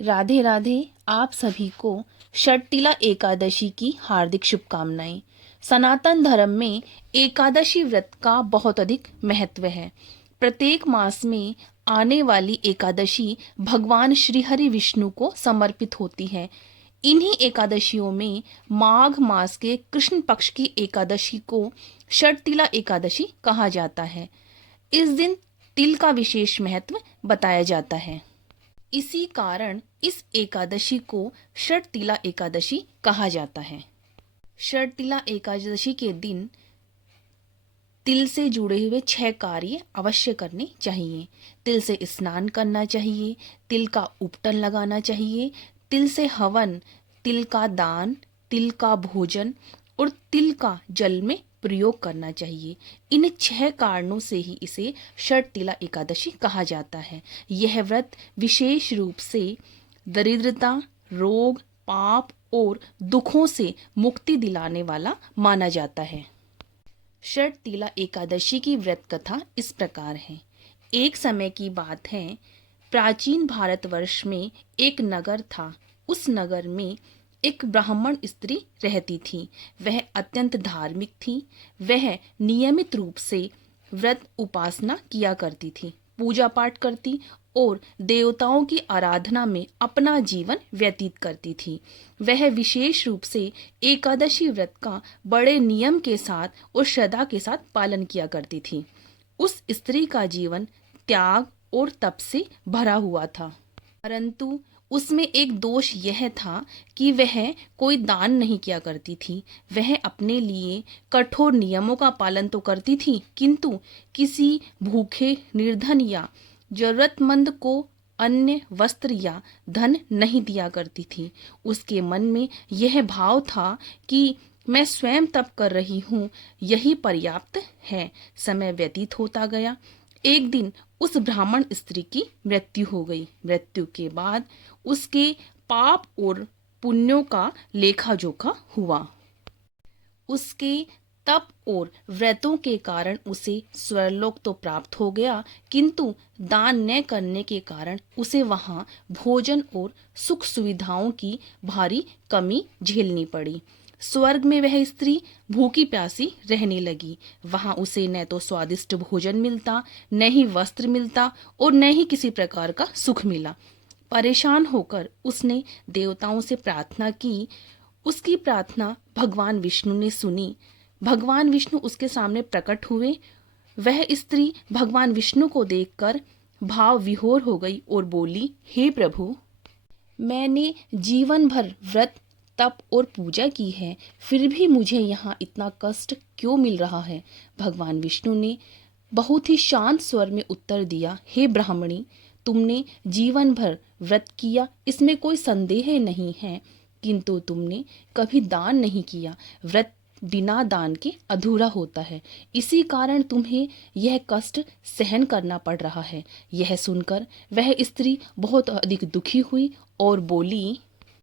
राधे राधे। आप सभी को षटतिला एकादशी की हार्दिक शुभकामनाएं। सनातन धर्म में एकादशी व्रत का बहुत अधिक महत्व है। प्रत्येक मास में आने वाली एकादशी भगवान श्री हरि विष्णु को समर्पित होती है। इन्हीं एकादशियों में माघ मास के कृष्ण पक्ष की एकादशी को षटतिला एकादशी कहा जाता है। इस दिन तिल का विशेष महत्व बताया जाता है। इसी कारण इस एकादशी को षटतिला एकादशी कहा जाता है। षटतिला एकादशी के दिन तिल से जुड़े हुए 6 कार्य अवश्य करने चाहिए। तिल से स्नान करना चाहिए, तिल का उपटन लगाना चाहिए, तिल से हवन, तिल का दान, तिल का भोजन और तिल का जल में प्रयोग करना चाहिए। इन 6 कारणों से ही इसे षटतिला एकादशी कहा जाता है। यह व्रत विशेष रूप से दरिद्रता, रोग, पाप और दुखों से मुक्ति दिलाने वाला माना जाता है। षटतिला एकादशी की व्रत कथा इस प्रकार है। एक समय की बात है, प्राचीन भारतवर्ष में एक नगर था। उस नगर में एक ब्राह्मण स्त्री रहती थी। वह अत्यंत धार्मिक थी। वह नियमित रूप से व्रत उपासना किया करती थी, पूजा पाठ करती और देवताओं की आराधना में अपना जीवन व्यतीत करती थी। वह विशेष रूप से एकादशी व्रत का बड़े नियम के साथ और श्रद्धा के साथ पालन किया करती थी। उस स्त्री का जीवन त्याग और तप से भरा हुआ था, परंतु उसमें एक दोष यह था कि वह कोई दान नहीं किया करती थी। वह अपने लिए कठोर नियमों का पालन तो करती थी, किंतु किसी भूखे, निर्धन या जरूरतमंद को अन्य वस्त्र या धन नहीं दिया करती थी। उसके मन में यह भाव था कि मैं स्वयं तप कर रही हूँ, यही पर्याप्त है। समय व्यतीत होता गया। एक दिन उस ब्राह्मण स्त्री की मृत्यु हो गई। मृत्यु के बाद उसके पाप और पुण्यों का लेखा जोखा हुआ। उसके तप और व्रतों के कारण उसे स्वर्गलोक तो प्राप्त हो गया, किंतु दान न करने के कारण उसे वहां भोजन और सुख सुविधाओं की भारी कमी झेलनी पड़ी। स्वर्ग में वह स्त्री भूखी प्यासी रहने लगी। वहां उसे न तो स्वादिष्ट भोजन मिलता, न ही वस्त्र मिलता और न ही किसी प्रकार का सुख मिला। परेशान होकर उसने देवताओं से प्रार्थना की। उसकी प्रार्थना भगवान विष्णु ने सुनी। भगवान विष्णु उसके सामने प्रकट हुए। वह स्त्री भगवान विष्णु को देखकर भाव विभोर हो गई और बोली, हे प्रभु, मैंने जीवन भर व्रत, तप और पूजा की है, फिर भी मुझे यहाँ इतना कष्ट क्यों मिल रहा है? भगवान विष्णु ने बहुत ही शांत स्वर में उत्तर दिया, हे ब्राह्मणी, तुमने जीवन भर व्रत किया, इसमें कोई संदेह नहीं है, किंतु तुमने कभी दान नहीं किया। व्रत बिना दान के अधूरा होता है, इसी कारण तुम्हें यह कष्ट सहन करना पड़ रहा है। यह सुनकर वह स्त्री बहुत अधिक दुखी हुई और बोली,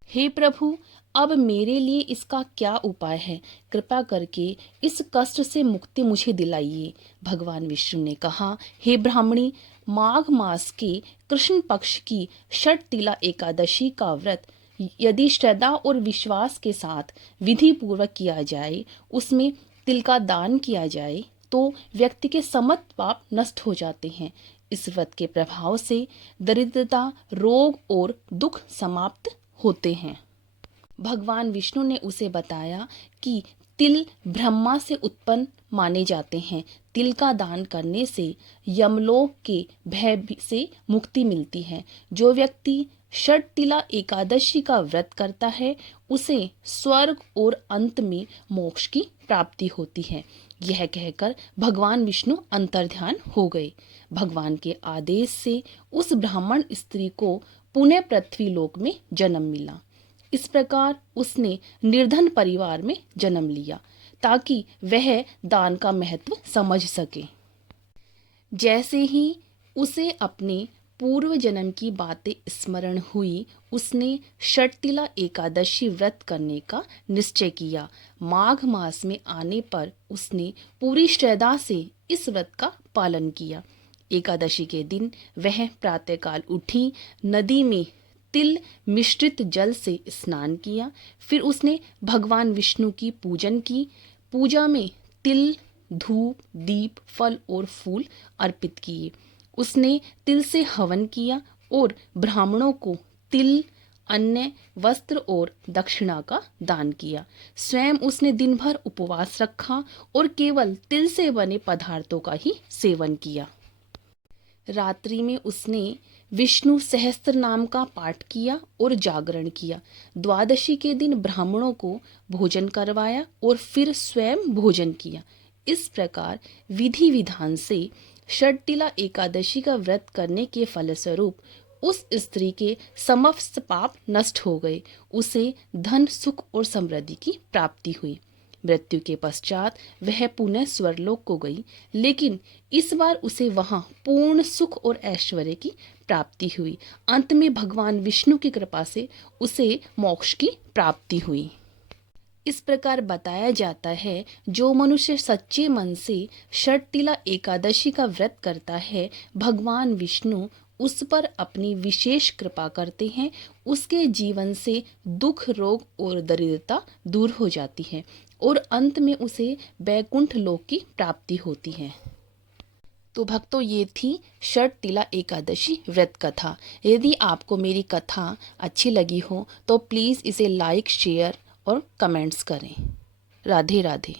हे प्रभु, अब मेरे लिए इसका क्या उपाय है? कृपा करके इस कष्ट से मुक्ति मुझे दिलाइए। भगवान विष्णु ने कहा, हे ब्राह्मणी, माघ मास के कृष्ण पक्ष की षटतिला एकादशी का व्रत यदि श्रद्धा और विश्वास के साथ विधि पूर्वक किया जाए, उसमें तिल का दान किया जाए, तो व्यक्ति के समस्त पाप नष्ट हो जाते हैं। इस व्रत के प्रभाव से दरिद्रता, रोग और दुख समाप्त होते हैं। भगवान विष्णु ने उसे बताया कि तिल ब्रह्मा से उत्पन्न माने जाते हैं। तिल का दान करने से यमलोक के भय से मुक्ति मिलती है। जो व्यक्ति षटतिला एकादशी का व्रत करता है, उसे स्वर्ग और अंत में मोक्ष की प्राप्ति होती है। यह कहकर भगवान विष्णु अंतर्ध्यान हो गए। भगवान के आदेश से उस ब्राह्मण स्त्री को पुनः पृथ्वी लोक में जन्म मिला। इस प्रकार उसने निर्धन परिवार में जन्म लिया, ताकि वह दान का महत्व समझ सके। जैसे ही उसे अपने पूर्व जन्म की बातें स्मरण हुई, उसने षटतिला एकादशी व्रत करने का निश्चय किया। माघ मास में आने पर उसने पूरी श्रद्धा से इस व्रत का पालन किया। एकादशी के दिन वह प्रातःकाल उठी, नदी में तिल मिश्रित जल से स्नान किया। फिर उसने भगवान विष्णु की पूजन की। पूजा में तिल, धूप, दीप, फल और फूल अर्पित किए। उसने तिल से हवन किया और ब्राह्मणों को तिल, अन्न, वस्त्र और दक्षिणा का दान किया। स्वयं उसने दिन भर उपवास रखा और केवल तिल से बने पदार्थों का ही सेवन किया। रात्रि में उसने विष्णु सहस्त्र नाम का पाठ किया और जागरण किया। द्वादशी के दिन ब्राह्मणों को भोजन करवाया और फिर स्वयं भोजन किया। इस प्रकार विधि विधान से षटतिला एकादशी का व्रत करने के फलस्वरूप उस स्त्री के समस्त पाप नष्ट हो गए। उसे धन, सुख और समृद्धि की प्राप्ति हुई। मृत्यु के पश्चात वह पुनः स्वर्गलोक को गई, लेकिन इस बार उसे वहां पूर्ण सुख और ऐश्वर्य की प्राप्ति हुई। अंत में भगवान विष्णु की कृपा से उसे मोक्ष की प्राप्ति हुई। इस प्रकार बताया जाता है, जो मनुष्य सच्चे मन से षटतिला एकादशी का व्रत करता है, भगवान विष्णु उस पर अपनी विशेष कृपा करते हैं। उसके जीवन से दुख, रोग और दरिद्रता दूर हो जाती है और अंत में उसे बैकुंठ लोक की प्राप्ति होती है। तो भक्तों, ये थी षटतिला एकादशी व्रत कथा। यदि आपको मेरी कथा अच्छी लगी हो तो प्लीज़ इसे लाइक, शेयर और कमेंट्स करें। राधे राधे।